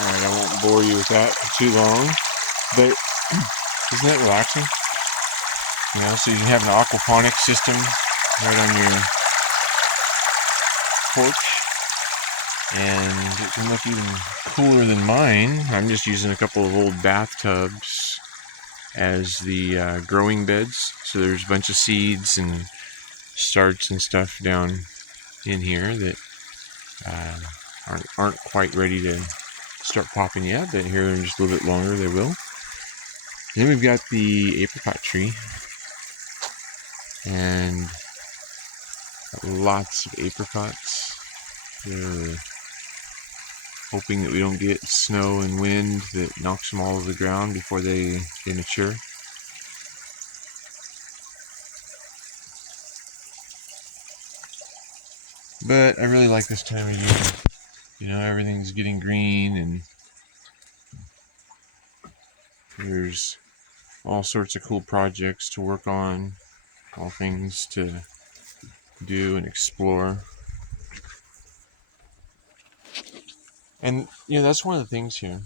Alright, I won't bore you with that for too long, but isn't that relaxing? You know, so you can have an aquaponic system right on your porch, and it can look even cooler than mine. I'm just using a couple of old bathtubs as the growing beds, so there's a bunch of seeds and starts and stuff down in here that aren't quite ready to start popping yet, but here in just a little bit longer they will. Then we've got the apricot tree, and lots of apricots. They're hoping that we don't get snow and wind that knocks them all over the ground before they mature. But I really like this time of year. You know, everything's getting green, and there's all sorts of cool projects to work on, all things to do and explore. And, you know, that's one of the things here.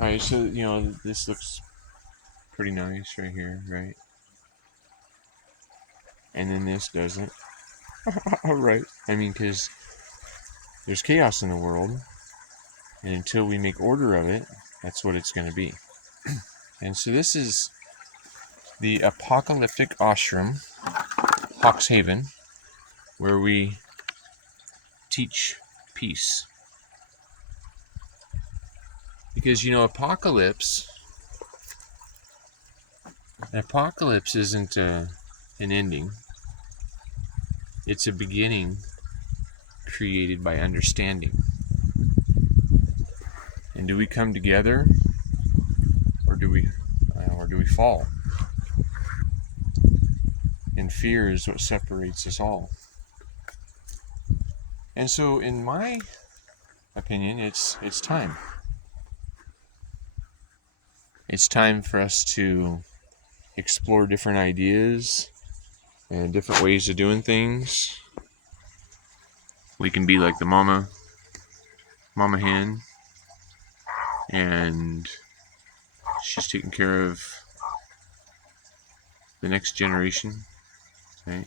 Alright, so, you know, this looks pretty nice right here, right? And then this doesn't. Alright. I mean, because there's chaos in the world, and until we make order of it, that's what it's going to be. And so this is the Apocalyptic Ashram, Hawks Haven, where we teach peace. Because, you know, an apocalypse isn't an ending. It's a beginning created by understanding. And do we come together, or do we fall? And fear is what separates us all. And so, in my opinion, it's time. It's time for us to explore different ideas and different ways of doing things. We can be like the mama hen, and she's taking care of the next generation, right?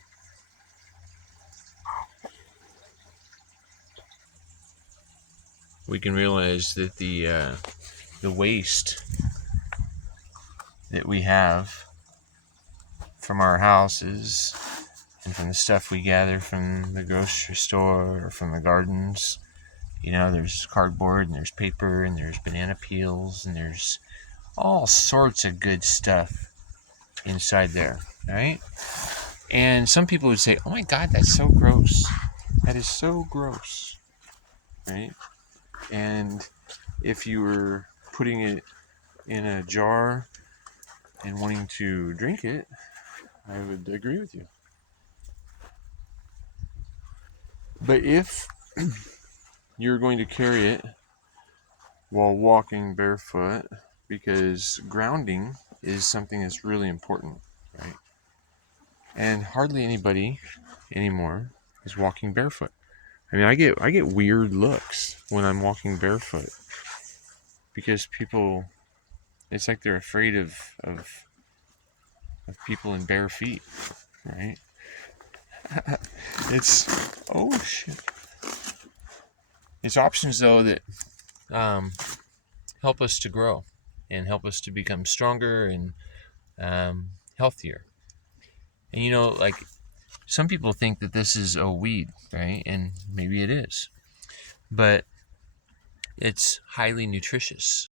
We can realize that the waste that we have from our houses and from the stuff we gather from the grocery store or from the gardens, you know, there's cardboard and there's paper and there's banana peels and there's all sorts of good stuff inside there, right? And some people would say, oh my God, that's so gross. That is so gross, right? And if you were putting it in a jar and wanting to drink it, I would agree with you. But if you're going to carry it while walking barefoot, because grounding is something that's really important, right? And hardly anybody anymore is walking barefoot. I mean, I get weird looks when I'm walking barefoot, because people, it's like they're afraid of people in bare feet, right? Oh shit. It's options though that help us to grow and help us to become stronger and healthier. And you know, like, some people think that this is a weed, right? And maybe it is, but it's highly nutritious.